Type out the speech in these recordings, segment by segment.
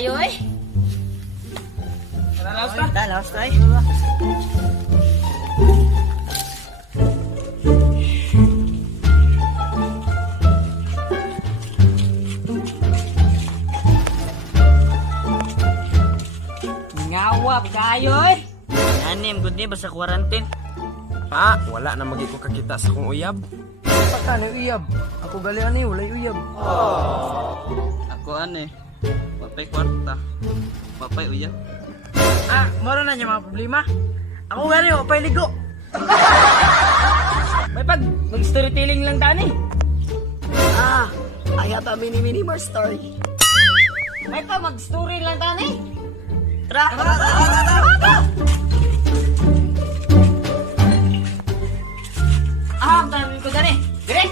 kayo eh. Laos ta. Laos tayo. Ngawap kayo eh. Anim, good day ba sa quarantine? Wala na magi ko kakita sa kong uyab. Pakano uyab? Ako gali ani walay uyab. Ako ano eh. Mapay kwarta. Mapay uyab. Moro na niya mga problema. Ako gali pay ligo. May pag mag-storytelling lang tani. I have a mini more story. May pag mag-story lang tani. Tara. Dami ko dali. Dire.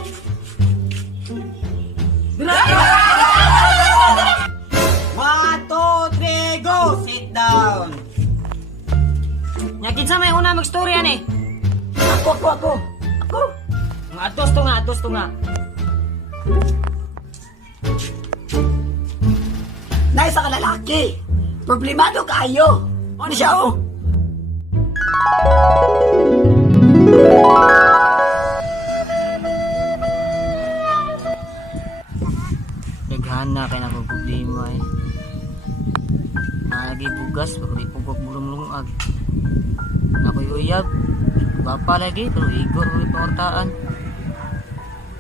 One, two, three, go! Sit down. Nyakin sa may una mag-story yan eh. Ako. Atos to nga. Naisa ka lalaki. Problemado kayo. Ano siya oh? Naghana kay na problema eh. Lagi bugas, pagkali pugog mulong-lungag. Nakoy uyab. Bapa lagi, pero igo rin pangortaan.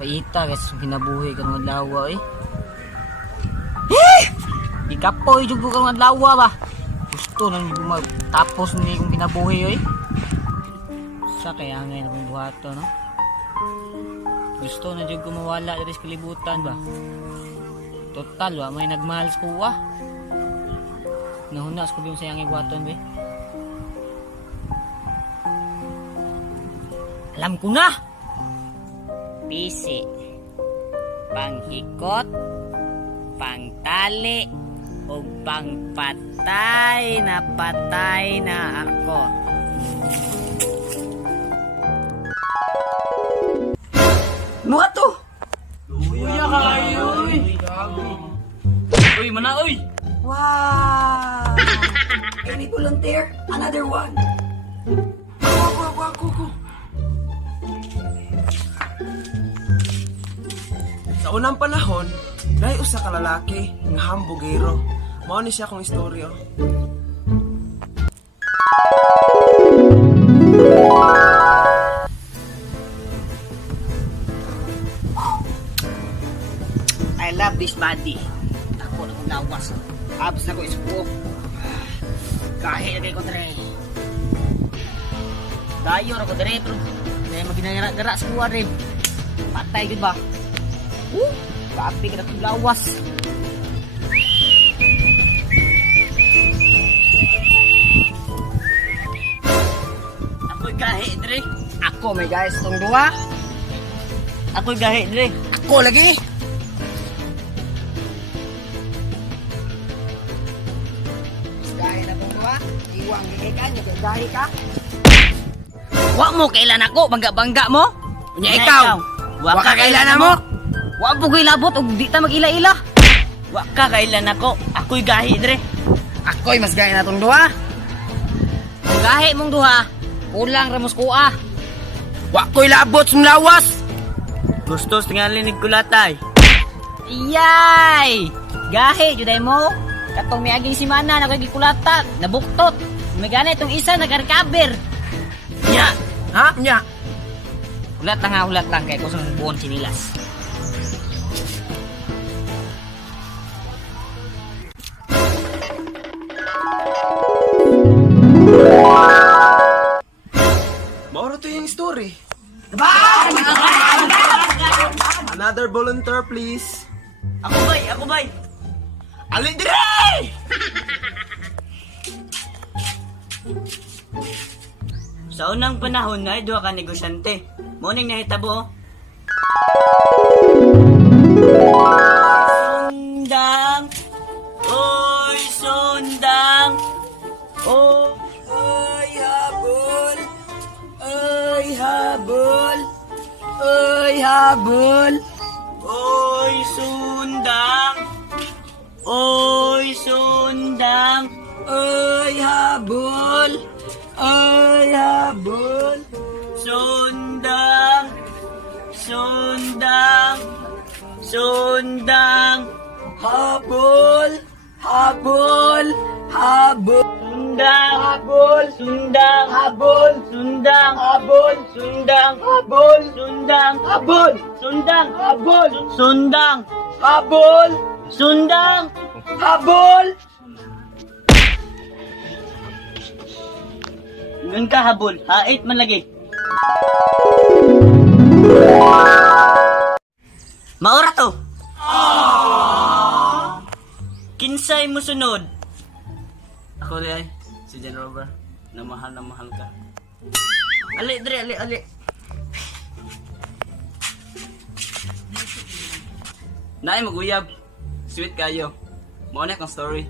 Paita, kasi kinabuhi ka ng lawa eh. Ikapoy juga ka ng lawa ba? Gusto nang tapos ni kong kinabuhi eh. Sa kaya ngayon akong buhato no? Gusto na juga mawala dari sa kalibutan ba? Total ba, may nagmahal sa kuwa. Nahunas ko yung sayang iwaton be. Alam ko na! Pisi, panghikot, pangtali, o pangpatay na patay na ako. Mga to! Uya kayo! Uy, mana uy! Wow! Any volunteer? Another one. Ako. Sa unang panahon, dahil usa ka lalaki nga hambugero. Mao ni siya akong istorya. I love this body. Ako na kong lawas. Abs na ko ispo. Kahit na kayo ko dre. Dayo na ko dre, pero may maginagara-gara sa kuwa rin. Patay yun ba? Kapi ka na kong lawas. Ako'y gahi dre. Ako may guys, itong duwa. Ako'y gahi dre. Ako lagi. Dahil na kung ba, iwang gigay ka, dahil ka. Wa mo kailan ako, bangga-bangga mo? Nya ikaw. Wa ka kailan mo? Wa po ko'y labot o di ta mag-ila-ila. Wa ka kailan ako, ako'y gahi dre. Ako'y mas gaya na tong duwa. Ang gahi mong duha, kulang ramos kuha. Wa ko'y labot sa lawas. Gustos tingali ni kulatay. Iyay! Gahi, juday mo. Katong miaging simana na kulata, nabuktot. May gana itong isa nag-recover. Nya. Ha? Nya. Hulat lang kaya kusang buon sinilas. Mauro to yung story. Another volunteer please. Ako bay! Ali dire! Sa unang panahon na duha ka negosyante. Morning nahitabo. Sundang. Oy sundang. Ay habol. Ay habol. Ay habol. Oy sundang. Oy sundang. Ay, habol! Ay, habol! Sundang! Sundang! Sundang! Habol! Habol! Habol! Sundang! Habol! Sundang! Habol! Sundang! Habol! Sundang! Habol! Sundang! Habol! Sundang! Habol! Sundang! Habol! Sundang! Habol! Ngun ka habol, hait man lagi. Maura to. Kinsay mo sunod? Ako li ay, si John Robert. Na mahal ka. Ali, dre, ali. Naay maguyab. Sweet kayo. Mao na akong story.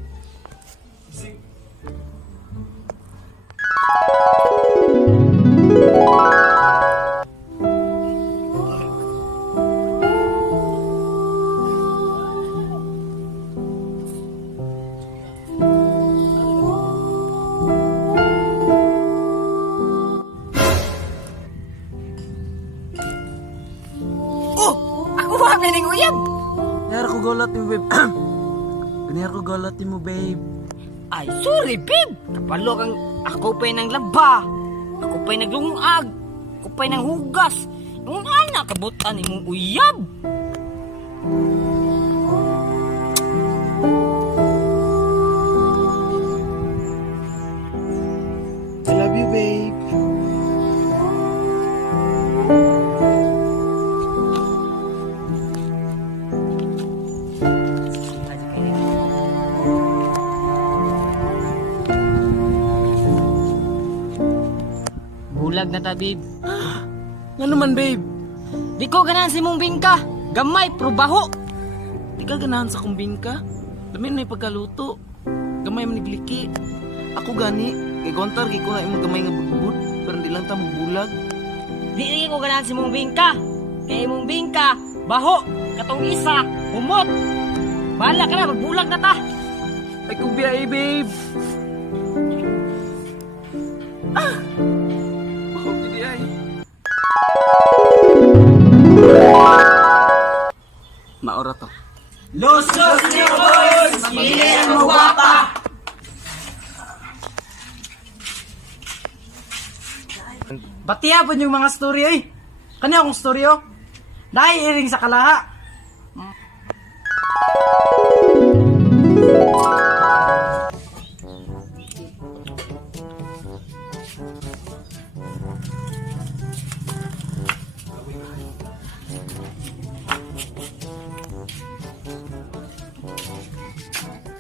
Oh! Ako ba may uyab? Ganyan ko galat mo, babe. Ganyan ko galat mo, babe. Ay, sorry, babe. Kapalo kang ako pa'y nang laba. Ako pa'y naglungag. Ako pa'y nang hugas. Yung anak, kabutan imong uyab. I love you, babe. Bulag na ta, babe. Nga naman, babe. Di ko ganahan si mong bingka. Gamay, probaho. Di ka ganahan sa kumbing ka. Dami na pagkaluto. Gamay man nigliki. Ako gani. Kay kontar, kay ko na imong gamay nga budbud. Pero hindi lang ta magbulag. Di ko ganahan si mong bingka. Kaya mong bingka, baho. Katong isa, humot. Bahala ka na, magbulag na ta. Ay, kubiya eh, babe. Oh, hindi ay. Maora to. Lusos niyo, boys! Hindi mo guwapa! Batiya po yung mga story ay. Kanya akong story oh. Naiiring sa kalaha.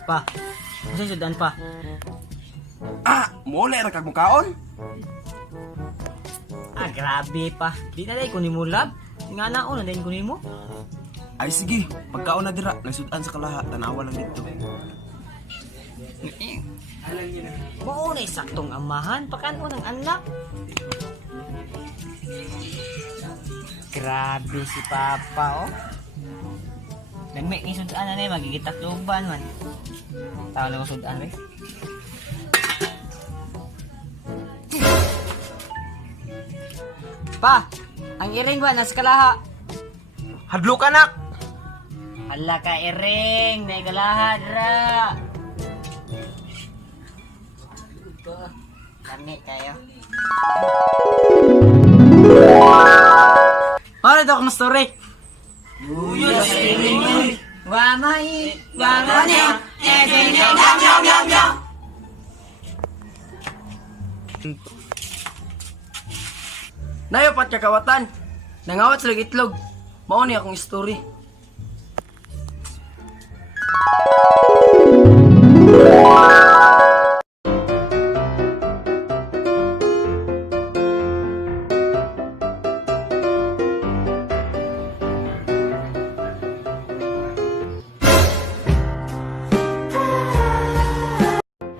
Pa, kasi sudan pa. Mole ra kag mukaon? Grabe pa. Di na dahil kunin mo lab. Nga na na dahil kunin mo. Ay sige, pagkaon na dira, nasudan sa kalaha, tanawa lang dito. Mauna saktong amahan. Pakano ng anak. Grabe si Papa, oh. Nagmay ni sudan na na magigitak luban man. Tao na ko sudan, eh. Pa, ang iring ba nasa kalaha? Hadlo ka nak! Hala ka iring, na kalaha dra. Kami kayo. Para daw akong story. Wamai, Wamanya, nyam nyam nyam nyam! Nayopat kakawatan. Nangawat sila itlog. Mao ni akong story.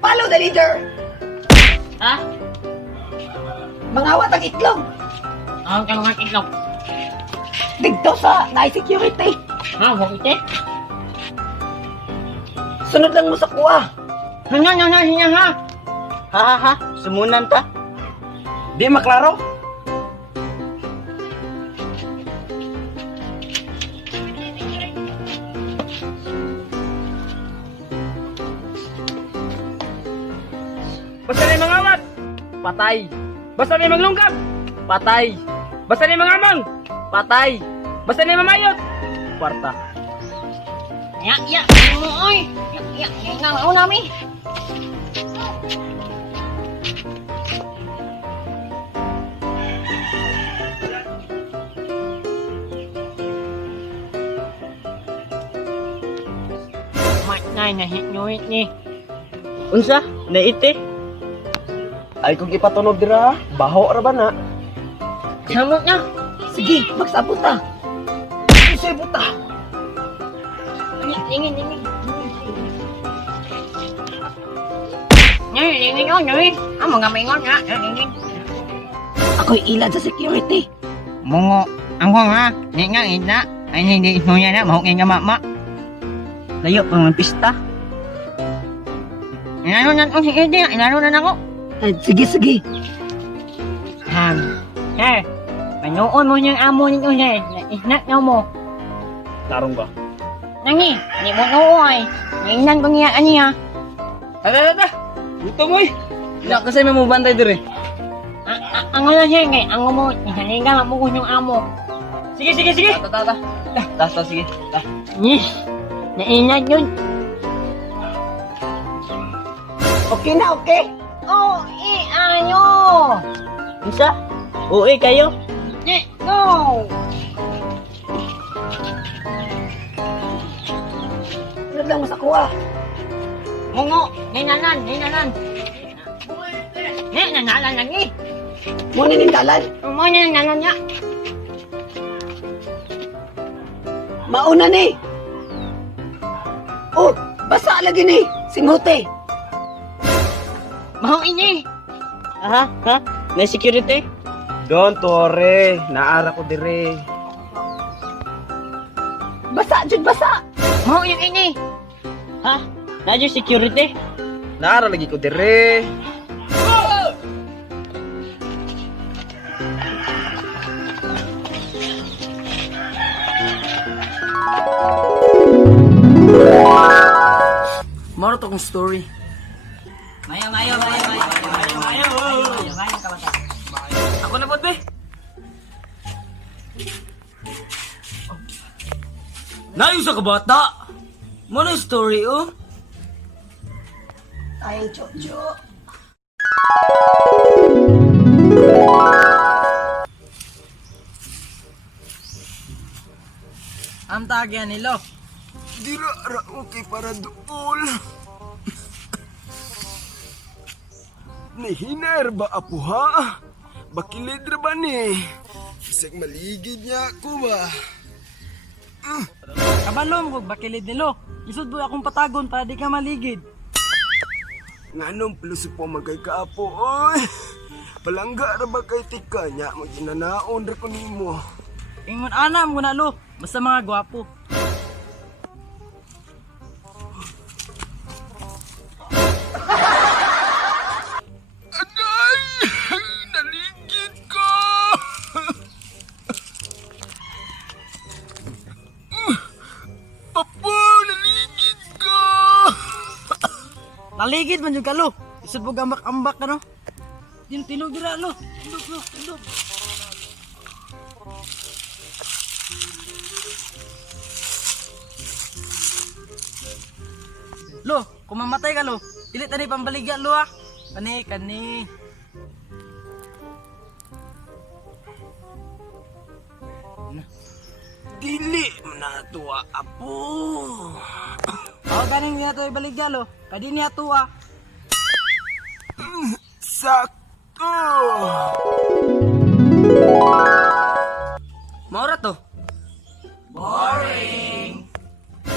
Follow the leader! ha? Mangawat ang itlog! Ang kalungan itlog. Digto sa night security! Ha, wakite? Sunod lang mo sa kuha! Hanya ha. Ha, sumunan ta. Di maklaro? Basta na mangawat, patay. Basta na maglungkap, patay. Basta na mangamang, patay. Basta na mamayot, kwarta. Ya, mo oy. Ya, nga nami. Nay na hitnuit ni. Unsa? Naiti? Ay kung ipatunog dira, baho ra ba na? Samot na. Sige, magsabot ta. Isay buta. Ingin. Ingin. Amo nga maingon nga. Ingin. Ako'y ilan sa security. Mongo, ang nga, ni nga ina. Ay hindi ito niya na, mahok nga mama. Layo pa ng pista. Inano na ako, sige, inano na ako. Sige. Panoon mo niyang amo ninyo niya, naisnak niyo mo. Tarong ba? Nangi, ni mo nooy. Nainan ko niya, aniya. Tata. Buto mo eh. Ina kasi may mubantay dire. Ang ano siya, ngay, ang mo, ihalinga mo ko yung amo. Sige. Tata. Tas sige. Ni, nainan yun. Okay na, okay. Oh, ano? Isa? Uwi kayo? No! Ano lang mas ako ah? Mungo, ninanan. Nanalan lang eh. Muna ning dalan. Mo na nanalan niya. Mauna ni. Oh, basa lagi ni. Singote. Mahong ini. Ha? May security? Don't worry, naara ko dire. Basa, jud basa. Mahong yung ini. Ha? Nadyo security? Naara lagi ko dire. Maro to kong story. Mayo. Ako na po, be. Nayo sa kabata. Mo na yung story, oh. Ay, Jojo. Ang tagyan nilo. Dira ra okay para dool. Nahinar ba apo ha? Bakilid ra ba ni? Bisag maligid niya ako ba? Kabalom ko, bakilid nilo. Isod po akong patagon para di ka maligid. Nganong pluso po magkay kaapo, oy. Palangga ra ba kay tika niya? Maginanaon ra ko nimo. Ingon anam ko na lo. Basta mga gwapo. Agay! Naligid ko! Apo, naligid ko! Naligid man yung kalo. Isod po gambak-ambak ka no. Tilog dira lo. Tilog. Lo, kung mamatay ka lo, pilit ani pambaligya lo ah. Kani. Dili na tuwa apo. Ako ganing niya to ibaligya lo. Kadi niya to ah. Sakto! Maura to.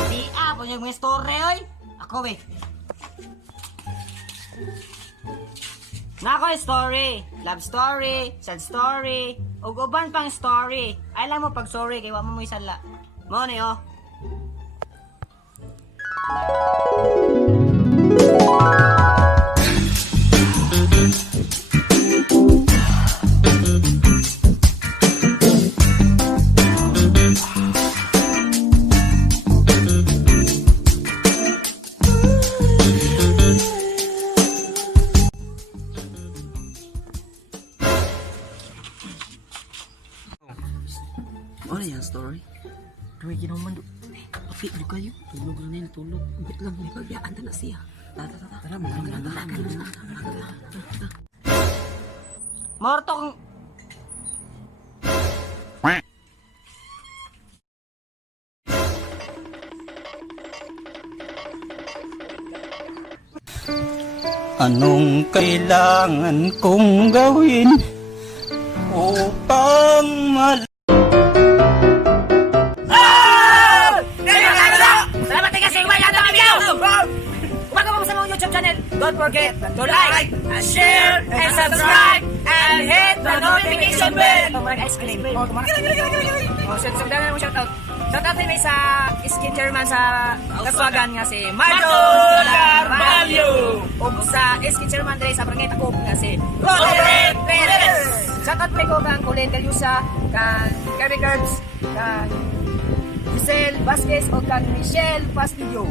Di po yung mga story oy. Ako be. Nako story, love story, sad story, ug uban pang story. Ay lang mo pag sorry kay wa mo mo isala. Mo ni oh. Ano yung story? Duwe ginuman do. Pati do kayo. Tulog lang nila, tulog. Wait lang, may pagbiyaan na siya. Tara, Morto kung... Anong kailangan kong gawin upang Salamat kasi wala na video! Bago mo sa mga YouTube channel, don't forget to like, share, and subscribe, and hit the notification bell! Ice cream. Sundan na mo shoutout. Shoutout din sa skin chairman sa Kaswagan nga si Marco Carvalho. O sa skin chairman din sa Barangay Takop nga si Roderick Perez. Shoutout ko kang Colin Galusa, kang Kirby Curbs, kang Giselle Vasquez o kang Michelle Pastillo.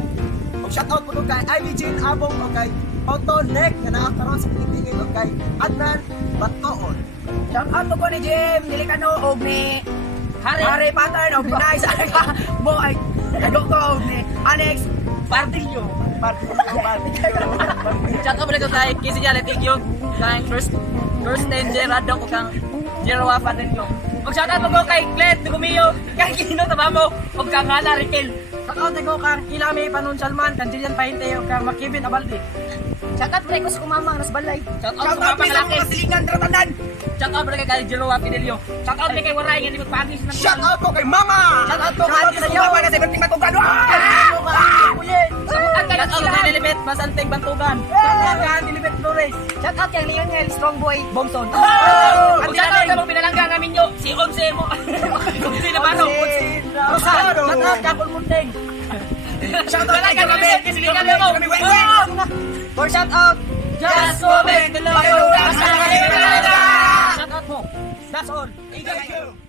Og shoutout po kay Ivy Jean Abong o kay Otto Neck na nakakaroon sa pinitingin o kay Adnan Batoon. Shoutout po ni Jim Nilicano o ni Harry Potter o Pinay sa mo ay nagoko ni Alex Pardillo. Shoutout pala ko kay Kisi Jale Tigyo, kang first name Gerardo o kang Jerawa Padillo. Og shoutout po kay Glenn Dugumio, kay Gino Tabamo o kang Hana Riquel. Shoutout ko kang Ilami Panon Salman, kang Jillian Painte o kang Makibin Abaldi. Shoutout po ko sa kumamang nas balay. Shoutout sa mga pangalaki. Silingan Tratanan. Shoutout pala kay Jerawa Padillo. Shoutout din kay Waray nga di magpagis ng Shoutout ko kay Mama. Shoutout ko kay Ate Sayo para sa Berting Batugan. Shoutout kay Lilibet Basanting Bantugan. Shoutout kay Ate Libet Flores. Shoutout kay Lionel Strongboy Bomson. Ug shoutout sa mga pinalangga namin nyo, si Onse mo. Onse na bano. Rosa. Shoutout kay Pulmundeng. Shoutout kay Lilibet Kisiligan mo. For shoutout Just Women. Shoutout mo. That's all. Thank you.